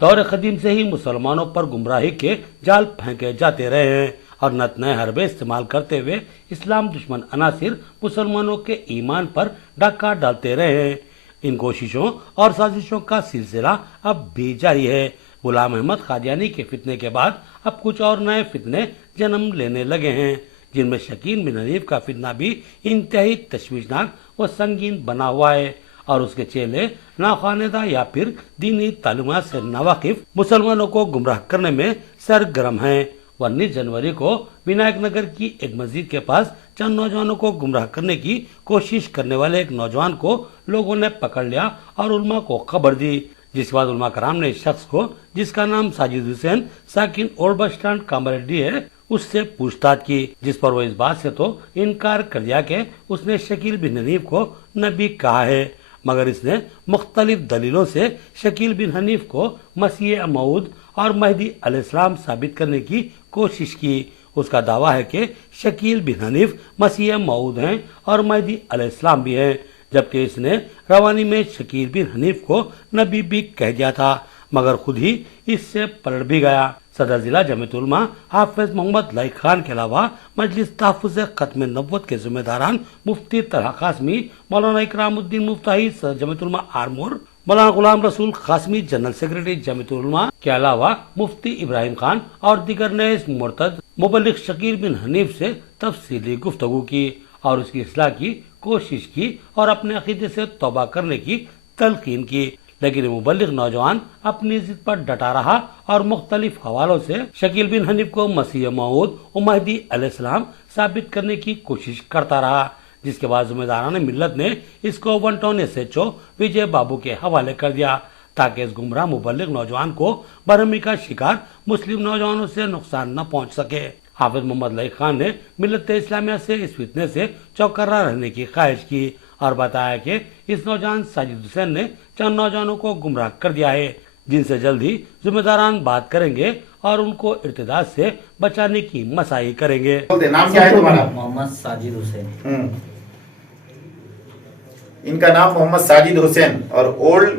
دور قدیم سے ہی مسلمانوں پر گمراہی کے جال پھینکے جاتے رہے ہیں اور نت نئے حربے استعمال کرتے ہوئے اسلام دشمن عناصر مسلمانوں کے ایمان پر ڈاکہ ڈالتے رہے ہیں۔ ان کوششوں اور سازشوں کا سلسلہ اب بھی جاری ہے۔ غلام احمد قادیانی کے فتنے کے بعد اب کچھ اور نئے فتنے جنم لینے لگے ہیں، جن میں شکیل بن حنیف کا فتنہ بھی انتہائی تشویشناک و سنگین بنا ہوا ہے، اور اس کے چیلے ناخواندہ یا پھر دینی تعلیمات سے ناواقف مسلمانوں کو گمراہ کرنے میں سرگرم ہیں۔ 19 جنوری کو ونائک نگر کی ایک مسجد کے پاس چند نوجوانوں کو گمراہ کرنے کی کوشش کرنے والے ایک نوجوان کو لوگوں نے پکڑ لیا اور علماء کو خبر دی، جس کے بعد علماء کرام نے اس شخص کو، جس کا نام ساجد حسین ساکن اولڈ بس اسٹینڈ کامریڈی ہے، اس سے پوچھ تاچھ کی، جس پر وہ اس بات سے تو انکار کر دیا کہ اس نے شکیل بن حنیف کو نبی کہا ہے، مگر اس نے مختلف دلیلوں سے شکیل بن حنیف کو مسیح موعود اور مہدی علیہ السلام ثابت کرنے کی کوشش کی۔ اس کا دعویٰ ہے کہ شکیل بن حنیف مسیح موعود ہیں اور مہدی علیہ السلام بھی ہیں، جبکہ اس نے روانی میں شکیل بن حنیف کو نبی بھی کہہ دیا تھا، مگر خود ہی اس سے پلٹ بھی گیا۔ صدر ضلع جمعیت علماء حافظ محمد لائق خان کے علاوہ مجلس تحفظ ختم نبوت کے ذمہ داران مفتی طلحہ قاسمی، مولانا اکرام الدین مفتاحی صدر جمعیت علماء آرمور، مولانا غلام رسول قاسمی جنرل سیکرٹری جمعیت علماء کے علاوہ مفتی ابراہیم خان اور دیگر نے اس مرتد مبلغ شکیل بن حنیف سے تفصیلی گفتگو کی اور اس کی اصلاح کی کوشش کی اور اپنے عقیدے سے توبہ کرنے کی تلقین کی، لیکن یہ مبلغ نوجوان اپنی ضد پر ڈٹا رہا اور مختلف حوالوں سے شکیل بن حنیف کو مسیح موعود و مہدی علیہ السلام ثابت کرنے کی کوشش کرتا رہا، جس کے بعد ذمہ داران ملت نے اس کو ون ٹاؤن SHO وجے بابو کے حوالے کر دیا تاکہ اس گمراہ مبلغ نوجوان کو برہمی کا شکار مسلم نوجوانوں سے نقصان نہ پہنچ سکے۔ حافظ محمد لائق خان نے ملت اسلامیہ سے اس فتنے سے چوکرا رہنے کی خواہش کی اور بتایا کہ اس نوجوان ساجد حسین نے چند نوجوانوں کو گمراہ کر دیا ہے، جن سے جلد ہی ذمہ داران بات کریں گے اور ان کو ارتداد سے بچانے کی مساعی کریں گے۔ نام کیا ہے تمہارا؟ محمد ساجد حسین۔ ان کا نام محمد ساجد حسین اور اولڈ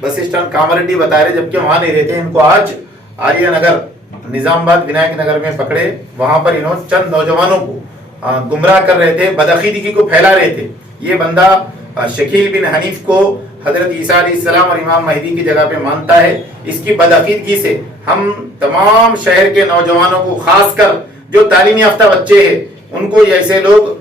بس اسٹینڈ کامریڈی بتا رہے، جبکہ وہاں نہیں رہتے۔ ان کو آج آریہ نگر نظام آباد ونائک نگر میں پکڑے، وہاں پر انہوں چند نوجوانوں کو گمراہ کر رہے تھے، بدعقیدگی کو پھیلا رہے تھے۔ یہ بندہ شکیل بن حنیف کو حضرت عیسیٰ علیہ السلام اور امام مہدی کی جگہ پہ مانتا ہے۔ اس کی بدعقیدگی سے ہم تمام شہر کے نوجوانوں کو، خاص کر جو تعلیم یافتہ بچے ہیں، ان کو ایسے لوگ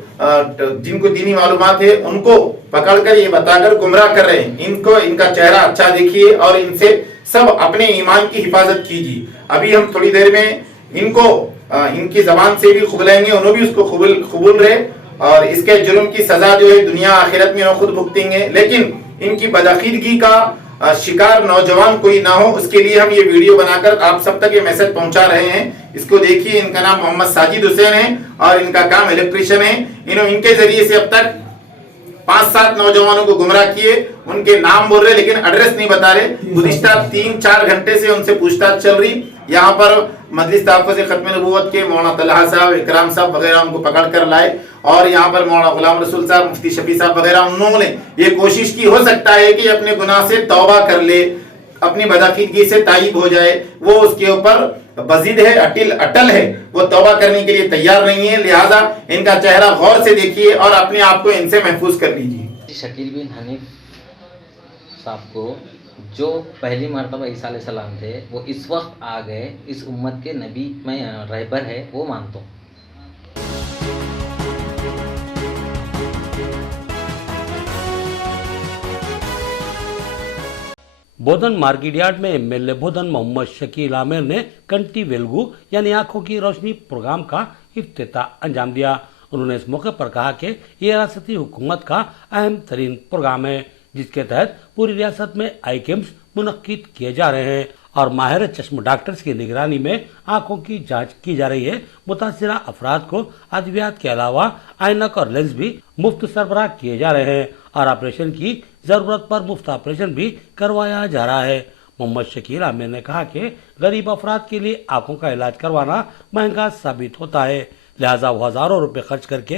جن کو دینی معلومات ہے، ان کو پکڑ کر یہ بتا کر گمراہ کر رہے ہیں۔ ان کا چہرہ اچھا دیکھیے اور ان سے سب اپنے ایمان کی حفاظت کیجیے۔ ابھی ہم تھوڑی دیر میں ان کو ان کی زبان سے بھی قبلائیں گے، انہوں بھی اس کو قبول رہے اور اس کے جرم کی سزا جو ہے دنیا آخرت میں خود بھگتیں گے، لیکن ان کی بدعقیدگی کا شکار نوجوان کوئی نہ ہو، اس کے لیے ہم یہ ویڈیو بنا کر آپ سب تک یہ میسج پہنچا رہے ہیں۔ اس کو دیکھیے، ان کا نام محمد ساجد حسین ہے اور ان کا کام الیکٹریشین ہے۔ ان کے ذریعے سے اب تک 5-7 نوجوانوں کو گمراہ کیے، ان کے نام بول رہے لیکن ایڈریس نہیں بتا رہے۔ گزشتہ 3-4 گھنٹے سے ان سے پوچھ تاچھ چل رہی۔ یہاں پر مجلس تحفظ ختم نبوت کے مولانا طلحہ صاحب، اکرام صاحب وغیرہ ان کو پکڑ کر لائے، اور یہاں پر مولانا غلام رسول صاحب، مفتی شفیع صاحب وغیرہ، انہوں نے یہ کوشش کی، ہو سکتا ہے کہ اپنے گناہ سے توبہ کر لے، اپنی بدعقیدگی سے تائب ہو جائے۔ وہ اس کے اوپر بزد ہے، اٹل ہے، وہ توبہ کرنے کے لیے تیار نہیں ہے، لہذا ان کا چہرہ غور سے دیکھیے اور اپنے آپ کو ان سے محفوظ کر لیجیے۔ شکیل بن حنیف صاحب کو جو پہلی مرتبہ عیسیٰ علیہ السلام تھے، وہ اس وقت آ گئے، اس امت کے نبی میں رہبر ہے، وہ مانتا ہوں۔ بودن مارکیٹ یارڈ میں MLA بودن محمد شکیل عامر نے کنٹی ویلگو یعنی آنکھوں کی روشنی پروگرام کا افتتاح انجام دیا۔ انہوں نے اس موقع پر کہا کہ یہ ریاستی حکومت کا اہم ترین پروگرام ہے، جس کے تحت پوری ریاست میں آئی کیمپس منعقد کیے جا رہے ہیں اور ماہر چشم ڈاکٹرز کی نگرانی میں آنکھوں کی جانچ کی جا رہی ہے۔ متاثرہ افراد کو ادویات کے علاوہ اینک اور لینس بھی مفت سربراہ کیے جا رہے ہیں اور آپریشن کی ضرورت پر مفت آپریشن بھی کروایا جا رہا ہے۔ محمد شکیل عامر نے کہا کہ غریب افراد کے لیے آنکھوں کا علاج کروانا مہنگا ثابت ہوتا ہے، لہٰذا وہ ہزاروں روپے خرچ کر کے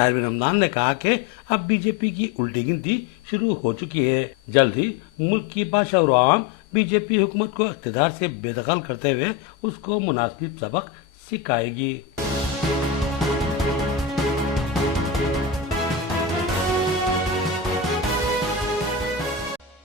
طاہر بن رمضان نے کہا کہ اب بی جے پی کی الٹی گنتی شروع ہو چکی ہے، جلد ہی ملک کی بادشاہ اور عوام بی جے پی حکومت کو اقتدار سے بے دخل کرتے ہوئے اس کو مناسب سبق سکھائے گی۔